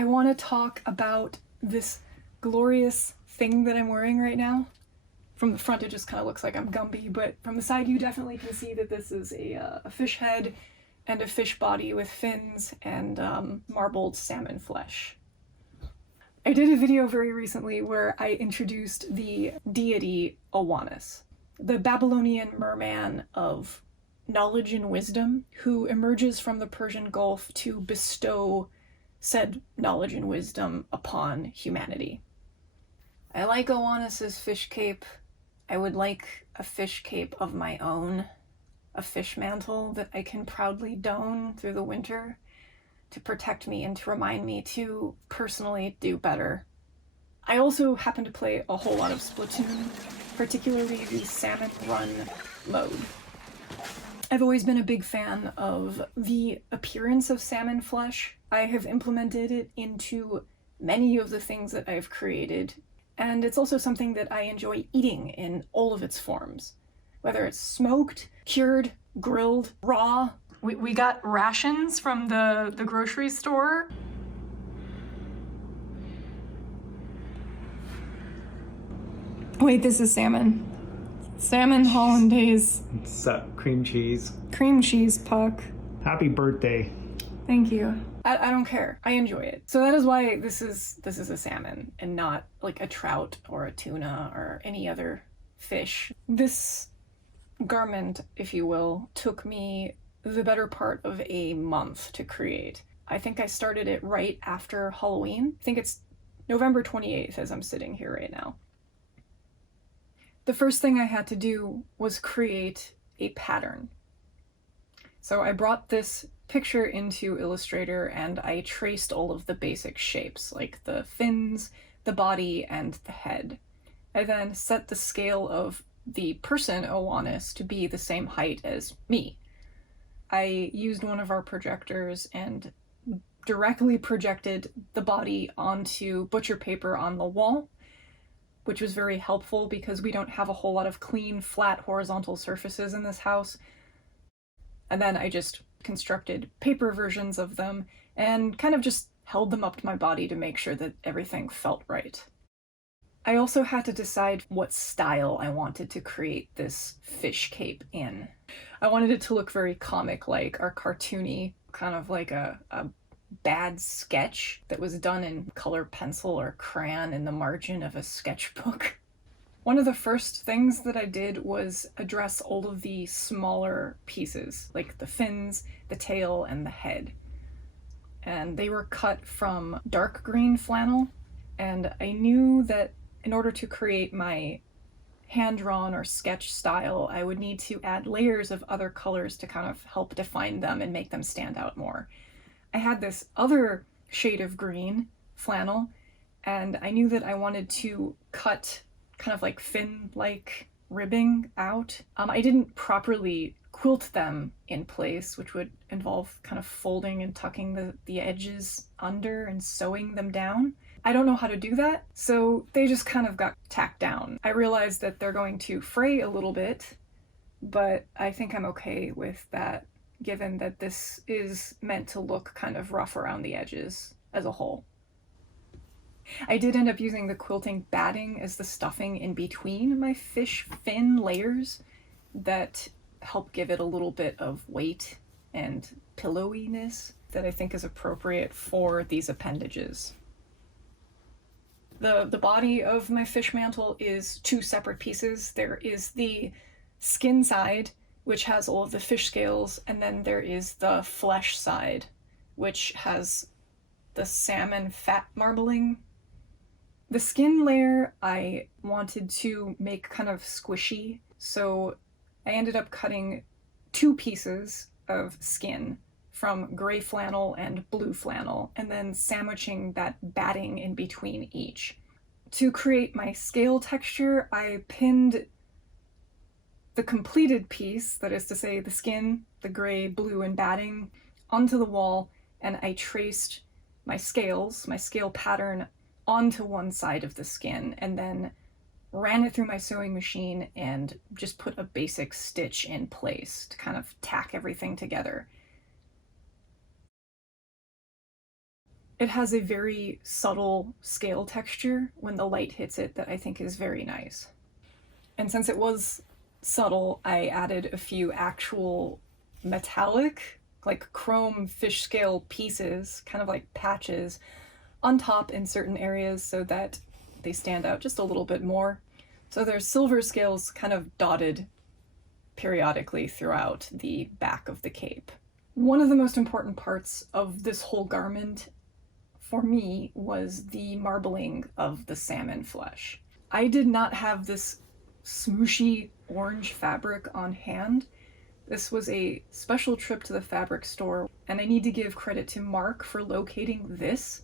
I want to talk about this glorious thing that I'm wearing right now. From the front, it just kind of looks like I'm Gumby, but from the side, you definitely can see that this is a fish head and a fish body with fins and marbled salmon flesh. I did a video very recently where I introduced the deity Oannes, the Babylonian merman of knowledge and wisdom, who emerges from the Persian Gulf to bestow said knowledge and wisdom upon humanity. I like Oannes' fish cape. I would like a fish cape of my own, a fish mantle that I can proudly don through the winter to protect me and to remind me to personally do better. I also happen to play a whole lot of Splatoon, particularly the salmon run mode. I've always been a big fan of the appearance of salmon flesh. I have implemented it into many of the things that I've created, and it's also something that I enjoy eating in all of its forms. Whether it's smoked, cured, grilled, raw. We got rations from the grocery store. Wait, this is salmon. Salmon hollandaise. It's cream cheese. Cream cheese puck. Happy birthday. Thank you. I don't care. I enjoy it. So that is why this is a salmon and not like a trout or a tuna or any other fish. This garment, if you will, took me the better part of a month to create. I think I started it right after Halloween. I think it's November 28th as I'm sitting here right now. The first thing I had to do was create a pattern. So I brought this picture into Illustrator and I traced all of the basic shapes, like the fins, the body, and the head. I then set the scale of the person, Oannes, to be the same height as me. I used one of our projectors and directly projected the body onto butcher paper on the wall, which was very helpful because we don't have a whole lot of clean, flat, horizontal surfaces in this house. And then I just constructed paper versions of them and kind of just held them up to my body to make sure that everything felt right. I also had to decide what style I wanted to create this fish cape in. I wanted it to look very comic-like or cartoony, kind of like a bad sketch that was done in color pencil or crayon in the margin of a sketchbook. One of the first things that I did was address all of the smaller pieces, like the fins, the tail, and the head. And they were cut from dark green flannel, and I knew that in order to create my hand-drawn or sketch style, I would need to add layers of other colors to kind of help define them and make them stand out more. I had this other shade of green flannel, and I knew that I wanted to cut kind of like fin-like ribbing out. I didn't properly quilt them in place, which would involve kind of folding and tucking the edges under and sewing them down. I don't know how to do that, so they just kind of got tacked down. I realized that they're going to fray a little bit, but I think I'm okay with that, given that this is meant to look kind of rough around the edges as a whole. I did end up using the quilting batting as the stuffing in between my fish fin layers that help give it a little bit of weight and pillowiness that I think is appropriate for these appendages. The body of my fish mantle is two separate pieces. There is the skin side, which has all of the fish scales, and then there is the flesh side, which has the salmon fat marbling. The skin layer I wanted to make kind of squishy, so I ended up cutting two pieces of skin from gray flannel and blue flannel, and then sandwiching that batting in between each. To create my scale texture, I pinned the completed piece, that is to say the skin, the gray, blue, and batting, onto the wall, and I traced my scales, my scale pattern, onto one side of the skin, and then ran it through my sewing machine and just put a basic stitch in place to kind of tack everything together. It has a very subtle scale texture when the light hits it that I think is very nice. And since it was subtle, I added a few actual metallic, like chrome fish scale pieces, kind of like patches, on top in certain areas so that they stand out just a little bit more. So there's silver scales kind of dotted periodically throughout the back of the cape. One of the most important parts of this whole garment for me was the marbling of the salmon flesh. I did not have this smooshy orange fabric on hand. This was a special trip to the fabric store, and I need to give credit to Mark for locating this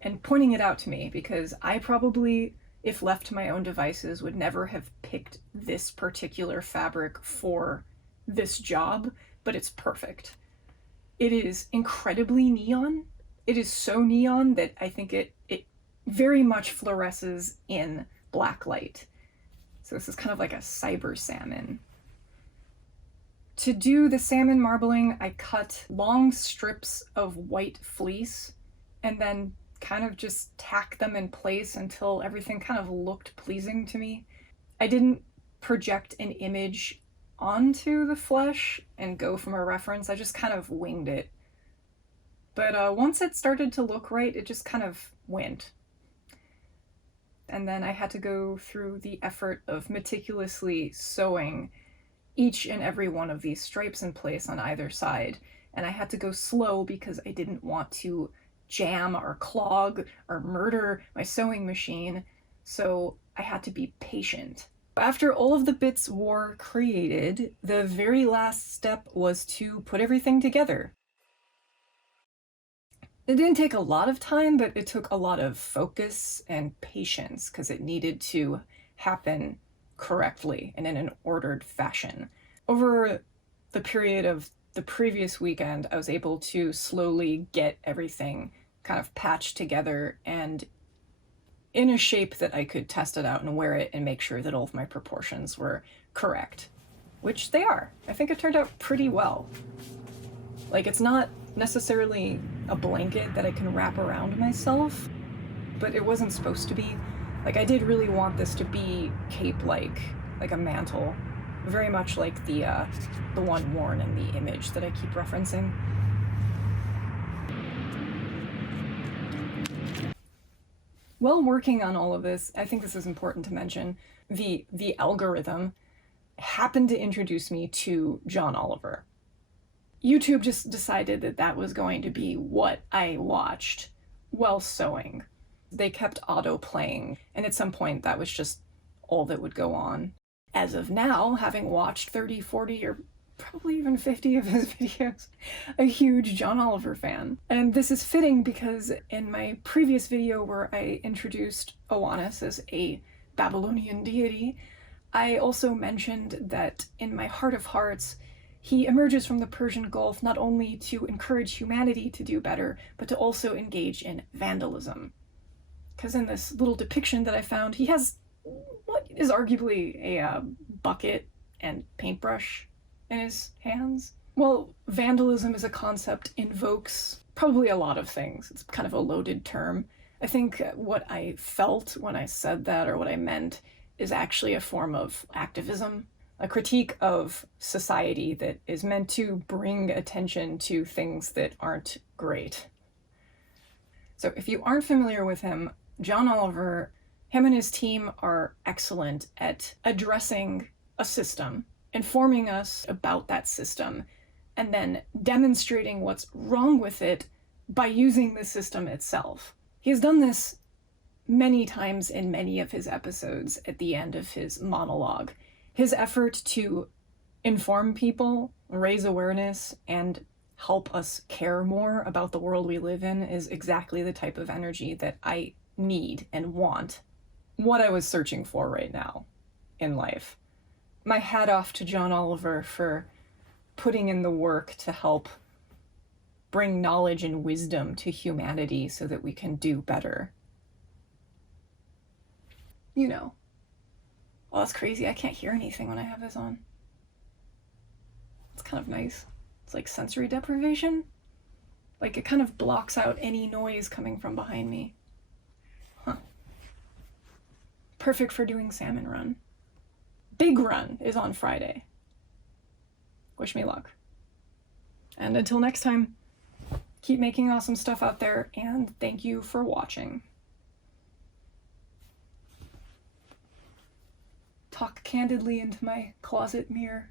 and pointing it out to me, because I probably, if left to my own devices, would never have picked this particular fabric for this job, but it's perfect. It is incredibly neon. It is so neon that I think it very much fluoresces in black light. So this is kind of like a cyber salmon. To do the salmon marbling, I cut long strips of white fleece and then kind of just tack them in place until everything kind of looked pleasing to me. I didn't project an image onto the flesh and go from a reference. I just kind of winged it. But once it started to look right, it just kind of went. And then I had to go through the effort of meticulously sewing each and every one of these stripes in place on either side. And I had to go slow because I didn't want to jam or clog or murder my sewing machine, so I had to be patient. After all of the bits were created, the very last step was to put everything together. It didn't take a lot of time, but it took a lot of focus and patience because it needed to happen correctly and in an ordered fashion. Over the period of the previous weekend, I was able to slowly get everything kind of patched together and in a shape that I could test it out and wear it and make sure that all of my proportions were correct, which they are. I think it turned out pretty well. Like, it's not necessarily a blanket that I can wrap around myself, but it wasn't supposed to be. Like, I did really want this to be cape-like, like a mantle, very much like the one worn in the image that I keep referencing. While working on all of this, I think this is important to mention, the algorithm happened to introduce me to John Oliver. YouTube just decided that that was going to be what I watched while sewing. They kept auto-playing, and at some point that was just all that would go on. As of now, having watched 30, 40, or probably even 50 of his videos, a huge John Oliver fan. And this is fitting because in my previous video where I introduced Oannes as a Babylonian deity, I also mentioned that in my heart of hearts, he emerges from the Persian Gulf not only to encourage humanity to do better, but to also engage in vandalism. Because in this little depiction that I found, he has what is arguably a bucket and paintbrush in his hands. Well, vandalism as a concept invokes probably a lot of things. It's kind of a loaded term. I think what I felt when I said that, or what I meant, is actually a form of activism, a critique of society that is meant to bring attention to things that aren't great. So if you aren't familiar with him, John Oliver, him and his team are excellent at addressing a system, informing us about that system, and then demonstrating what's wrong with it by using the system itself. He has done this many times in many of his episodes at the end of his monologue. His effort to inform people, raise awareness, and help us care more about the world we live in is exactly the type of energy that I need and want. What I was searching for right now in life. My hat off to John Oliver for putting in the work to help bring knowledge and wisdom to humanity so that we can do better. You know. Well, that's crazy. I can't hear anything when I have this on. It's kind of nice. It's like sensory deprivation. Like, it kind of blocks out any noise coming from behind me. Huh. Perfect for doing salmon run. Big run is on Friday. Wish me luck. And until next time, keep making awesome stuff out there, and thank you for watching. Talk candidly into my closet mirror.